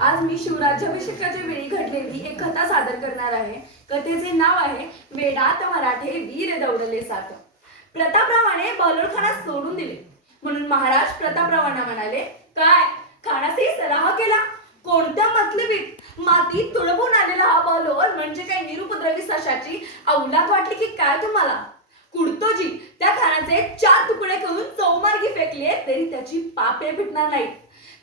आज मी शिवराज्याभिषेकाच्या वेळी घडलेली एक कथा सादर करणार आहे. कथेचे नाव आहे वेडात मराठे वीर दौडले सात. प्रतापरावाने बलोरखाना सोडून दिले. म्हणून महाराज प्रतापरावांना म्हणाले काय खानाचाही सराव केला? कोणत्या मतलबीत मातीत तुडवून आलेला हा बलोर म्हणजे काय निरुपद्रवी सशाची औलाद वाटली की काय तुम्हाला? कुडतोजी त्या खानाचे चार तुकडे करून चौमार्गी फेकले तरी त्याची पापे भेटणार नाहीत.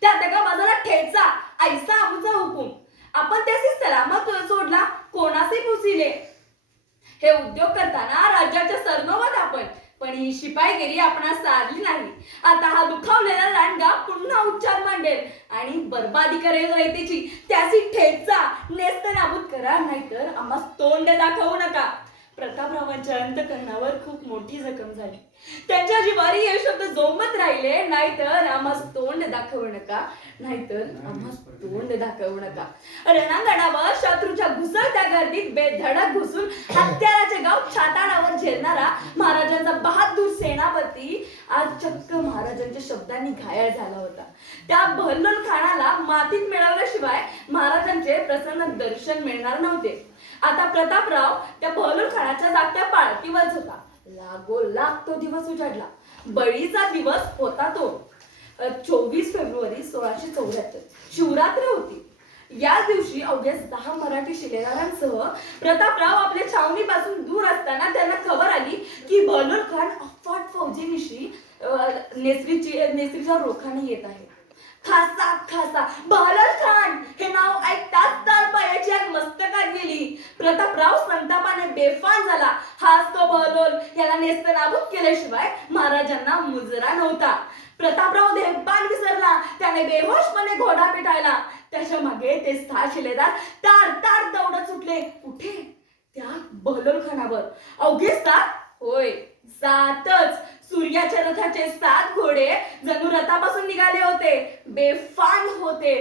त्या दगा बाजाला ठेचा. ऐसा आमचा हुकूम. आपण त्याची सलामत सोडला. कोणाचे पुसिले हे उद्योग करताना राज्याच्या सरनोबत आपण. पण ही शिपाईगिरी आपणास सारली नाही. आता हा दुखावलेला लांडगा पुन्हा उच्चार मांडेल. आणि बर्बादी करेल रयतेची. त्याची ठेचा नेस्त नाबूद करा. नाहीतर आम्हाला तोंड दाखवू नका. प्रतापरावांच्या अंतकरणावर खूप मोठी जखम झाली. त्यांच्या जिवारी हे शब्द जोमत राहिले नाहीतर आम्हास तोंड दाखवू नका नाहीतर आम्हास तोंड दाखवू नका. रणांगणावर शत्रूच्या घुसळत्या गर्दीत बेधडक घुसून हत्याराचे गाव छाताडावर झेलणारा महाराजांचा बहादूर चक्क महाराजांच्या शब्दांनी घायल झाला होता. त्या भल्लोल खानाला मातीत मिळवल्याशिवाय महाराजांचे प्रसन्न दर्शन मिळणार नव्हते. आता प्रतापराव त्या बहलोल खानाच्या जागत्या पाळतीवरच होता लागो लाग तो दिवस उजाडला. बळीचा दिवस होता तो. चोवीस फेब्रुवारी सोळाशे चौऱ्याहत्तर. शिवरात्र होती. या दिवशी अवघ्या दहा मराठी शिलेदारांसह प्रतापराव आपल्या छावणीपासून दूर असताना त्यांना खबर आली की बहलोल खान अफाट नेसरीची नेसरीच्या रोखाने येत आहे. खासा खासा बहलोल खान हे नाव ऐकताच तळपायाची आग मस्तकात गेली. प्रतापराव संतापाने बेफान झाला. हाच तो बहलोल. याला नेस्त नाबूद केल्याशिवाय महाराजांना मुजरा नव्हता. प्रतापराव देवपान विसरला. त्याने बेहोशपणे घोडा पेटायला. त्याच्यामागे ते सहा शिलेदार तार तार दौडत सुटले. कुठे? त्या बहलोल खानावर अवघे सात? होय जातच सूर्याच्या रथाचे सात घोडे जणू रथापासून निघाले होते. बेफान होते.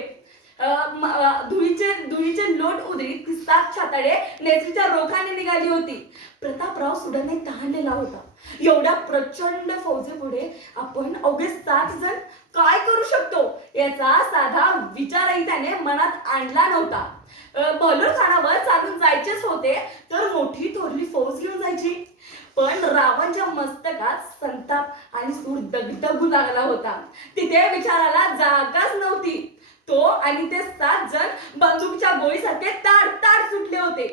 धुळीचे धुळीचे लोट उधळीत सात छाताडे नेत्रीच्या रोखाने निघाली होती. प्रतापराव सुडाने तहानलेला होता. एवढ्या प्रचंड फौजेपुढे आपण अवघे सात जण काय करू शकतो? याचा साधा विचारही त्याने मनात आणला नव्हता. बलूर खानावर चालून जायचेच होते तर मोठी थोरली फौज घेऊन जायची. पण रावणच्या मस्तकात संताप आणि सूर दगदगू लागला होता. तिथे विचाराला जागाच नव्हती. तो आणि ते सात जण बंदुकीच्या गोळीसारखे ताड ताड सुटले होते.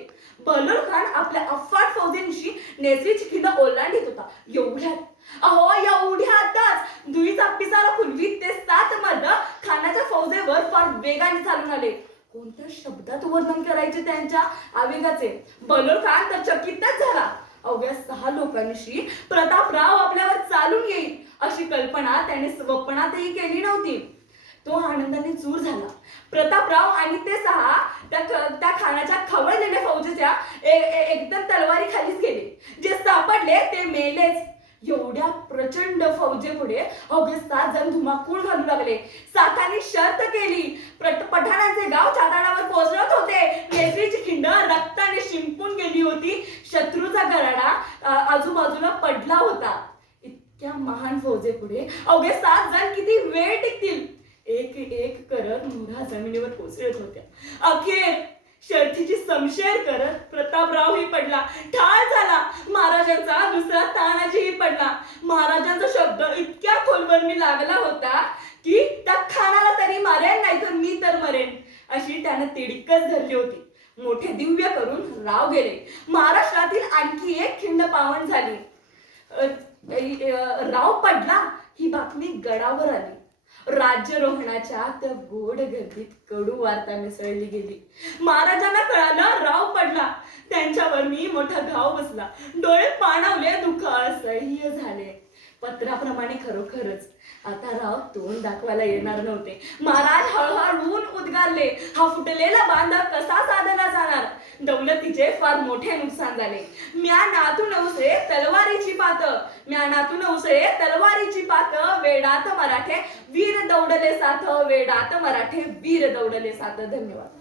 बलूर खान आपल्या अफाट फौजेंशी नेसरीची खिंड ओलांडित होता. एवढ्यात अहो एवढ्यातच दुईचा पिसारा फुलवीत ते सात मर्द खानाच्या फौजेवर फार वेगाने चालून आले. कोणत्या शब्दात वर्णन करायचे त्यांच्या आवेगाचे? बलूर खान तर चकितच झाला. अवघ्या सहा लोकांशी प्रतापराव आपल्यावर चालून येईल अशी कल्पना त्याने स्वप्नातही केली नव्हती. तो आनंदाने चूर झाला. प्रतापराव आणि ते सहा त्या त्या खानाच्या खवळलेल्या फौजेच्या एकदम तलवारी खालीच गेले. जे सापडले ते मेलेच. एवढ्या प्रचंड फौजेपुढे अवघे सात जण धुमाकूळ घालू लागले. सातानी शर्त केली. प्रट- पठाणांचे गाव चाताडावर पोहोचत होते. नेसरीची खिंड रक्ताने शिंपून गेली होती. शत्रूचा गराडा अ, आजूबाजूला पडला होता इतक्या ओझे पुढे अवघे सात जण किती वेळ टिकतील? एक एक करत मुरा जमिनीवर कोसळत होत्या. अखेर शर्थीची समशेर करत प्रतापरावही पडला. ठार झाला. महाराजांचा दुसरा तानाजीही पडला. महाराजांचा शब्द इतक्या खोलवर मी लागला होता की त्या खानाला तरी मारेन नाही तर मी तर मरेन अशी त्यानं तिडकच धरली होती. मोठे दिव्य करून राव गेले. महाराष्ट्रातील आणखी एक खिंड पावन झाली. राव पडला. ही बातमी गडावर आली. राज्यरोहणाच्या त्या गोड गर्दीत कडू वार्ता मिसळली गेली. महाराजांना कळालं राव पडला. त्यांच्यावर मी मोठा घाव बसला. डोळे पाणावले दुःख असह्य झाले. पत्राप्रमाणे खरोखरच आता राव तोंड दाखवायला येणार नव्हते. महाराज हळहळून उद्गारले हा फुटलेला बांधा कसा साधला जाणार? दौलतीचे फार मोठे नुकसान झाले. म्या नातून नवसे तलवारीची पात. म्या नातून नवसे तलवारीची पात. वेडात मराठे वीर दौडले साथ. वेडात मराठे वीर दौडले साथ. धन्यवाद.